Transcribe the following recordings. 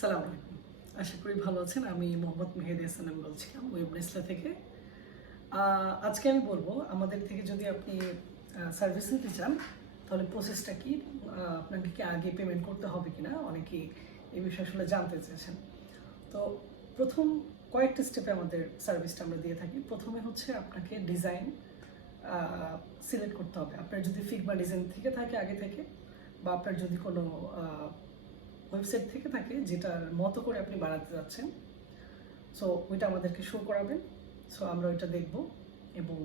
আসসালামু আলাইকুম। আশা করি ভালো আছেন। আমি মোহাম্মদ মেহেদী হাসান বলছিলাম ওয়েব নেসলে থেকে। আজকে আমি বলবো আমাদের থেকে যদি আপনি সার্ভিস নিতে চান তাহলে প্রসেসটা কি? আপনাকে কি আগে পেমেন্ট করতে হবে কিনা? অনেকেই এই বিষয়ে আসলে জানতে চেয়েছেন। তো প্রথম কয়েকটা স্টেপে আমাদের সার্ভিসটা আমরা দিয়ে থাকি। প্রথমে হচ্ছে আপনাকে ডিজাইন সিলেক্ট করতে হবে। আপনার যদি ফিগমা ডিজাইন থেকে থাকে আগে থেকে, বা আপনার যদি কোনো ওয়েবসাইট থেকে থাকে যেটার মতো করে আপনি বানাতে যাচ্ছেন, সো ওইটা আমাদেরকে শো করাবেন। সো আমরা ওইটা দেখব, এবং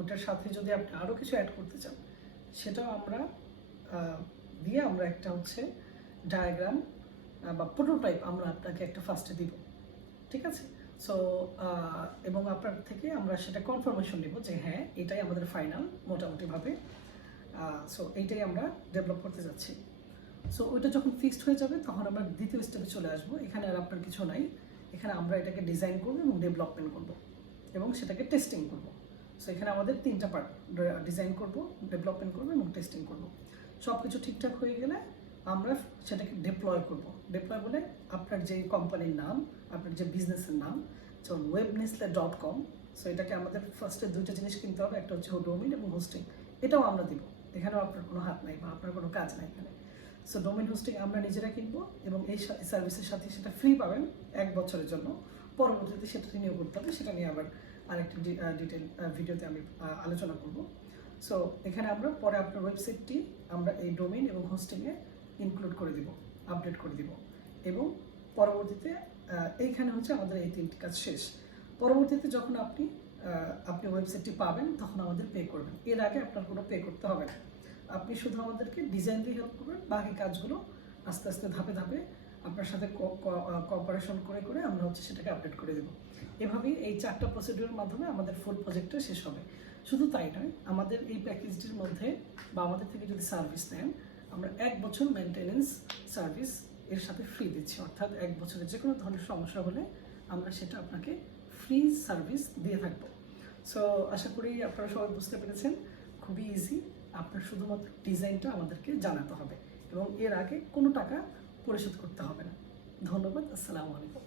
ওটার সাথে যদি আপনি আরও কিছু অ্যাড করতে চান সেটাও আমরা দিয়ে আমরা একটা হচ্ছে ডায়াগ্রাম বা প্রোটোটাইপ আমরা আপনাকে একটা ফার্স্টে দিব, ঠিক আছে? সো এবং আপনার থেকে আমরা সেটা কনফার্মেশন নেব যে হ্যাঁ এটাই আমাদের ফাইনাল মোটামুটিভাবে। সো এইটাই আমরা ডেভেলপ করতে যাচ্ছি। সো ওইটা যখন ফিক্সড হয়ে যাবে তখন আমরা দ্বিতীয় স্টেপে চলে আসবো। এখানে আর আপনার কিছু নাই, এখানে আমরা এটাকে ডিজাইন করবো এবং ডেভেলপমেন্ট করবো এবং সেটাকে টেস্টিং করব। সো এখানে আমাদের তিনটা পার্ট, ডিজাইন করব, ডেভেলপমেন্ট করবো এবং টেস্টিং করব। সব কিছু ঠিকঠাক হয়ে গেলে আমরা সেটাকে ডেপ্লয় করব। ডেপ্লয় বলে আপনার যে কোম্পানির নাম, আপনার যে বিজনেসের নাম, যেমন webnestle.com। সো এটাকে আমাদের ফার্স্টে দুইটা জিনিস কিনতে হবে, একটা হচ্ছে ডোমেইন এবং হোস্টিং। এটাও আমরা দিব, এখানেও আপনার কোনো হাত নাই বা আপনার কোনো কাজ নাই এখানে। সো ডোমেইন হোস্টিং আমরা নিজেরা কিনবো এবং এই সার্ভিসের সাথে সেটা ফ্রি পাবেন 1 বছরের জন্য। পরবর্তীতে সেটা রিনিউ করতে হবে, সেটা নিয়ে আবার আরেকটি ডিটেল ভিডিওতে আমি আলোচনা করব। সো এখানে আমরা পরে আপনার ওয়েবসাইটটি আমরা এই ডোমেইন এবং হোস্টিংয়ে ইনক্লুড করে দিব, আপডেট করে দিব, এবং পরবর্তীতে এইখানে হচ্ছে আমাদের এই তিনটি কাজ শেষ। পরবর্তীতে যখন আপনি ওয়েবসাইটটি পাবেন তখন আমাদের পে করবেন। এর আগে আপনার কোনো পে করতে হবে না। আপনি শুধু আমাদেরকে ডিজাইন দিয়ে হেল্প করবেন, বাকি কাজগুলো আস্তে আস্তে ধাপে ধাপে আপনার সাথে কোঅপারেশন করে করে আমরা হচ্ছে সেটাকে আপডেট করে দেবো। এভাবেই এই 4টা প্রসিডিউরের মাধ্যমে আমাদের ফুল প্রজেক্টটা শেষ হবে। শুধু তাই নয়, আমাদের এই প্যাকেজটির মধ্যে বা আমাদের থেকে যদি সার্ভিস নেন আমরা 1 বছর মেনটেনেন্স সার্ভিস এর সাথে ফ্রি দিচ্ছি। অর্থাৎ 1 বছরের যে কোনো ধরনের সমস্যা হলে আমরা সেটা আপনাকে ফ্রি সার্ভিস দিয়ে থাকবো। সো আশা করি আপনারা সবাই বুঝতে পেরেছেন, খুবই ইজি। আপনার শুধুমাত্র ডিজাইনটা আমাদেরকে জানাতে হবে এবং এর আগে কোনো টাকা পরিশোধ করতে হবে না। ধন্যবাদ। আসসালামু আলাইকুম।